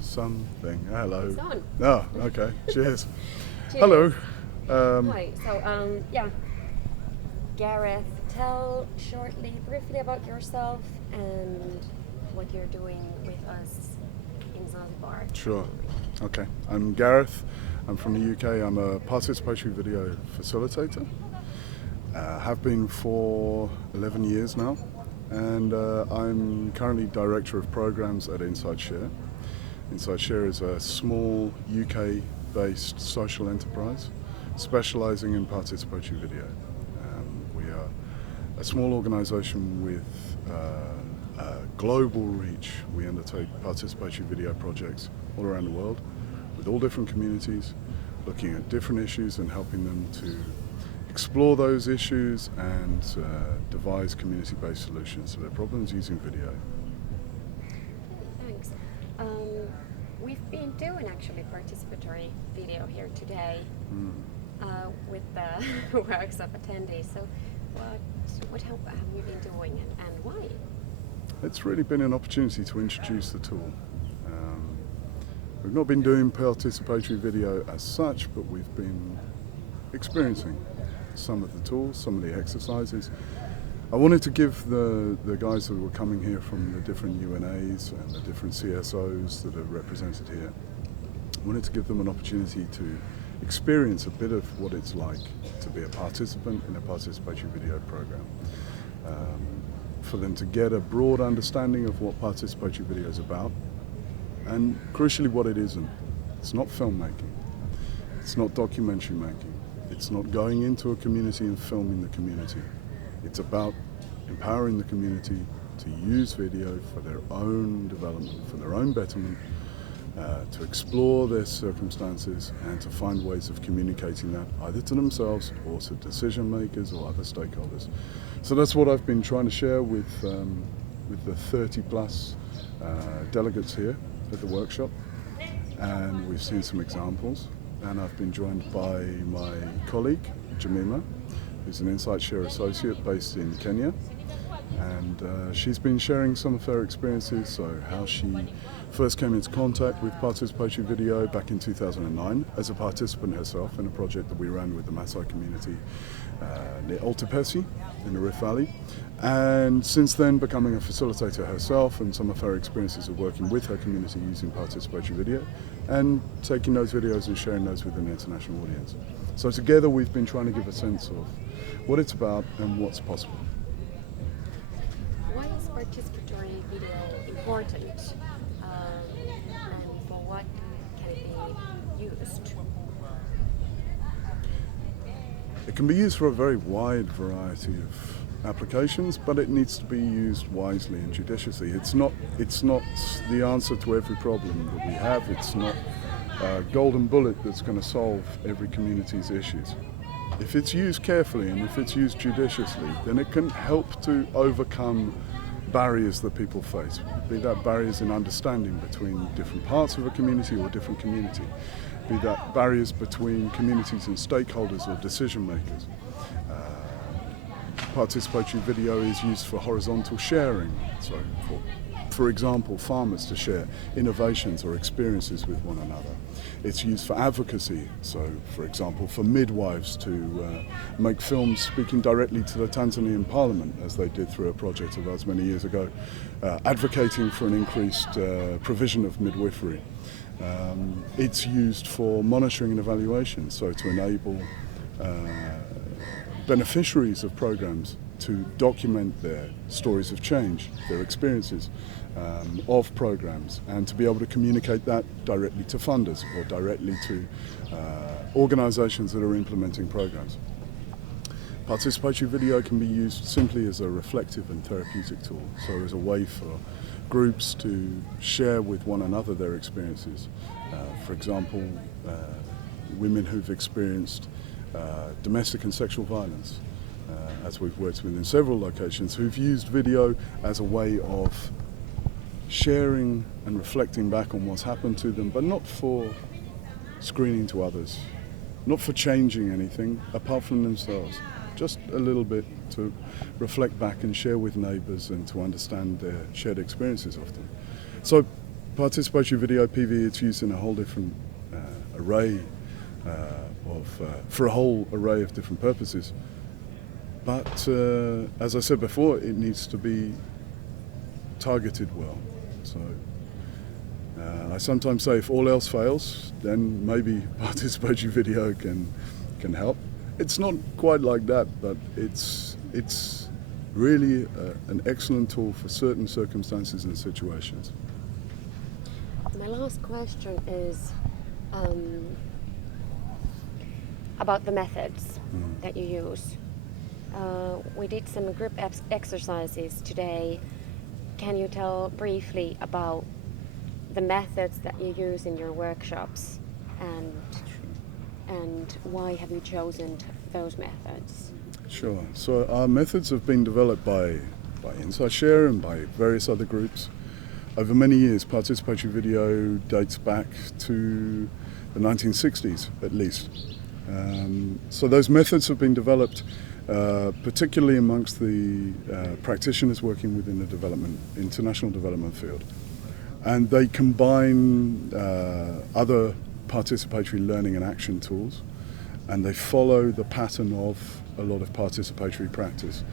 Something. Hello. It's on. Oh, okay. Cheers. Cheers. Hello. Hi. So, Gareth, tell briefly about yourself and what you're doing with us in Zanzibar. Sure. Okay. I'm Gareth. I'm from the UK. I'm a participatory video facilitator. Have been for 11 years now, and I'm currently Director of Programs at InsightShare's. InsightShare's is a small UK-based social enterprise specializing in participatory video. We are a small organization with global reach. We undertake participatory video projects all around the world with all different communities, looking at different issues and helping them to explore those issues and devise community-based solutions to their problems using video. Thanks. We've been doing actually participatory video here today with the workshop attendees. So what have you been doing and why? It's really been an opportunity to introduce the tool. We've not been doing participatory video as such, but we've been experiencing some of the tools, some of the exercises. I wanted to give the guys who were coming here from the different UNAs and the different CSOs that are represented here, I wanted to give them an opportunity to experience a bit of what it's like to be a participant in a participatory video program. For them to get a broad understanding of what participatory video is about, and crucially what it isn't. It's not filmmaking, it's not documentary making, it's not going into a community and filming the community. It's about empowering the community to use video for their own development, for their own betterment, to explore their circumstances and to find ways of communicating that either to themselves or to decision makers or other stakeholders. So that's what I've been trying to share with the 30 plus delegates here at the workshop, and we've seen some examples, and I've been joined by my colleague Jamima, who's an InsightShare associate based in Kenya, and she's been sharing some of her experiences, so how she first came into contact with participatory video back in 2009 as a participant herself in a project that we ran with the Maasai community near Oltepesi in the Rift Valley, and since then becoming a facilitator herself, and some of her experiences of working with her community using participatory video and taking those videos and sharing those with an international audience. So together we've been trying to give a sense of what it's about and what's possible. Why is participatory video important, and for what can it be used? It can be used for a very wide variety of applications, but it needs to be used wisely and judiciously. It's not the answer to every problem that we have. It's not a golden bullet that's going to solve every community's issues. If it's used carefully and if it's used judiciously, then it can help to overcome barriers that people face, be that barriers in understanding between different parts of a community or a different community, be that barriers between communities and stakeholders or decision makers. Participatory video is used for horizontal sharing, so for example, farmers to share innovations or experiences with one another. It's used for advocacy, so for example, for midwives to make films speaking directly to the Tanzanian Parliament, as they did through a project of ours many years ago, advocating for an increased provision of midwifery. It's used for monitoring and evaluation, so to enable beneficiaries of programs to document their stories of change, their experiences of programs, and to be able to communicate that directly to funders or directly to organizations that are implementing programs. Participatory video can be used simply as a reflective and therapeutic tool, so as a way for groups to share with one another their experiences. For example, women who've experienced domestic and sexual violence, as we've worked with in several locations, who've used video as a way of sharing and reflecting back on what's happened to them, but not for screening to others, not for changing anything apart from themselves, just a little bit to reflect back and share with neighbours and to understand their shared experiences of them. So participatory video, PV, it's used in a whole different array for a whole array of different purposes. But as I said before, it needs to be targeted well. So I sometimes say if all else fails, then maybe participatory video can help. It's not quite like that, but it's really an excellent tool for certain circumstances and situations. My last question is about the methods that you use. We did some group exercises today. Can you tell briefly about the methods that you use in your workshops and why have you chosen those methods? Sure. So our methods have been developed by InsightShare's and by various other groups over many years. Participatory video dates back to the 1960s at least. So those methods have been developed particularly amongst the practitioners working within the international development field. And they combine other participatory learning and action tools, and they follow the pattern of a lot of participatory practice.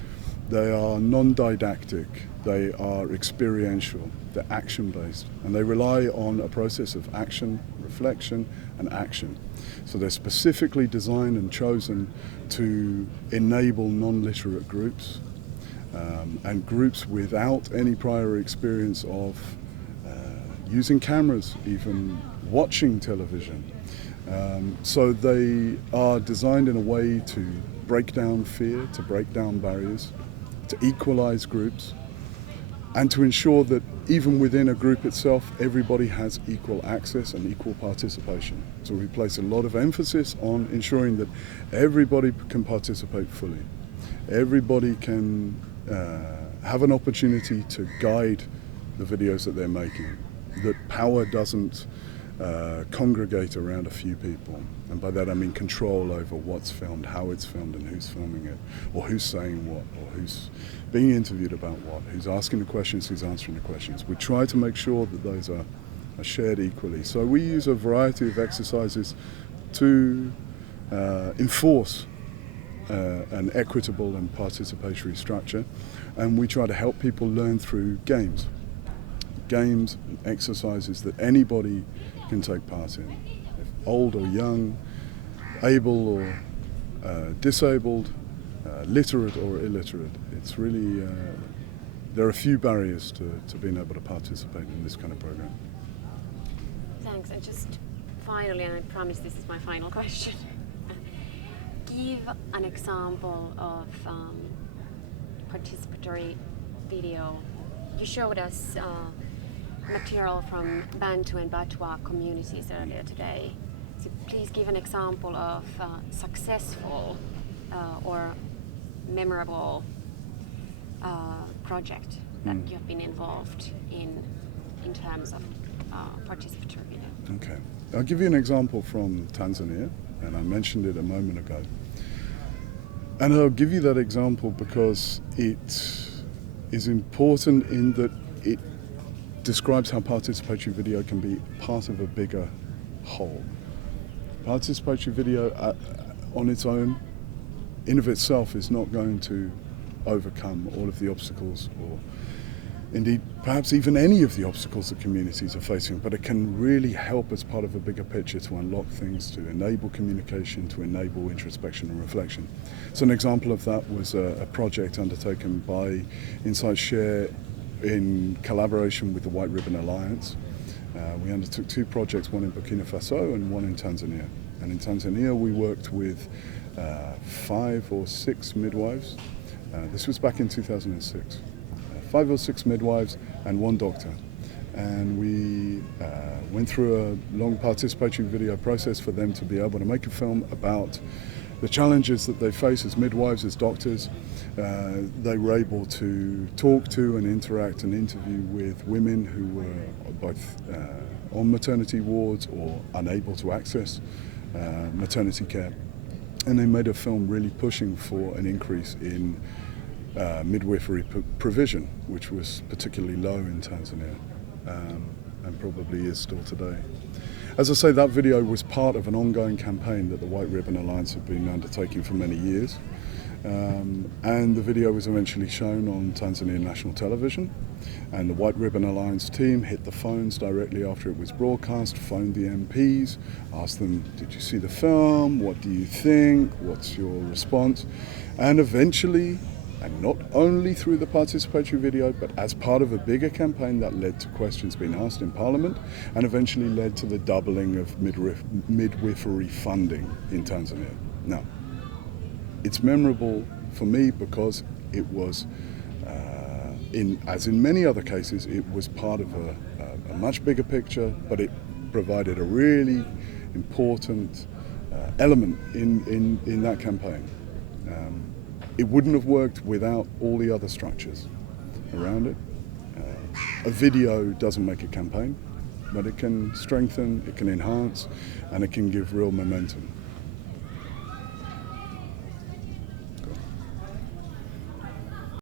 They are non-didactic, they are experiential, they're action-based, and they rely on a process of action, reflection, and action. So they're specifically designed and chosen to enable non-literate groups and groups without any prior experience of using cameras, even watching television. So they are designed in a way to break down fear, to break down barriers, to equalize groups, and to ensure that even within a group itself, everybody has equal access and equal participation. So we place a lot of emphasis on ensuring that everybody can participate fully. Everybody can have an opportunity to guide the videos that they're making, that power doesn't congregate around a few people. And by that I mean control over what's filmed, how it's filmed, and who's filming it, or who's saying what, or who's being interviewed about what, who's asking the questions, who's answering the questions. We try to make sure that those are shared equally. So we use a variety of exercises to enforce an equitable and participatory structure, and we try to help people learn through games and exercises that anybody can take part in, if old or young, able or disabled, literate or illiterate. It's really, there are a few barriers to being able to participate in this kind of program. Thanks. And just finally, and I promise this is my final question, give an example of participatory video. You showed us material from Bantu and Batwa communities earlier today. So please give an example of successful or memorable project that you've been involved in terms of participatory video. Okay. I'll give you an example from Tanzania, and I mentioned it a moment ago. And I'll give you that example because it is important in that it describes how participatory video can be part of a bigger whole. Participatory video on its own, in of itself, is not going to overcome all of the obstacles, or indeed perhaps even any of the obstacles that communities are facing, but it can really help as part of a bigger picture to unlock things, to enable communication, to enable introspection and reflection. So an example of that was a project undertaken by InsightShare's in collaboration with the White Ribbon Alliance. We undertook two projects, one in Burkina Faso and one in Tanzania. And in Tanzania we worked with 5 or 6 midwives. This was back in 2006. 5 or 6 midwives and 1 doctor. And we went through a long participatory video process for them to be able to make a film about the challenges that they face as midwives, as doctors. They were able to talk to and interact and interview with women who were both on maternity wards or unable to access maternity care. And they made a film really pushing for an increase in midwifery provision, which was particularly low in Tanzania. and probably is still today. As I say, that video was part of an ongoing campaign that the White Ribbon Alliance have been undertaking for many years. And the video was eventually shown on Tanzanian national television, and the White Ribbon Alliance team hit the phones directly after it was broadcast, phoned the MPs, asked them, did you see the film? What do you think? What's your response? And eventually, and not only through the participatory video, but as part of a bigger campaign that led to questions being asked in Parliament, and eventually led to the doubling of midwifery funding in Tanzania. Now, it's memorable for me because it was, as in many other cases, it was part of a much bigger picture, but it provided a really important element in that campaign. It wouldn't have worked without all the other structures around it. A video doesn't make a campaign, but it can strengthen, it can enhance, and it can give real momentum.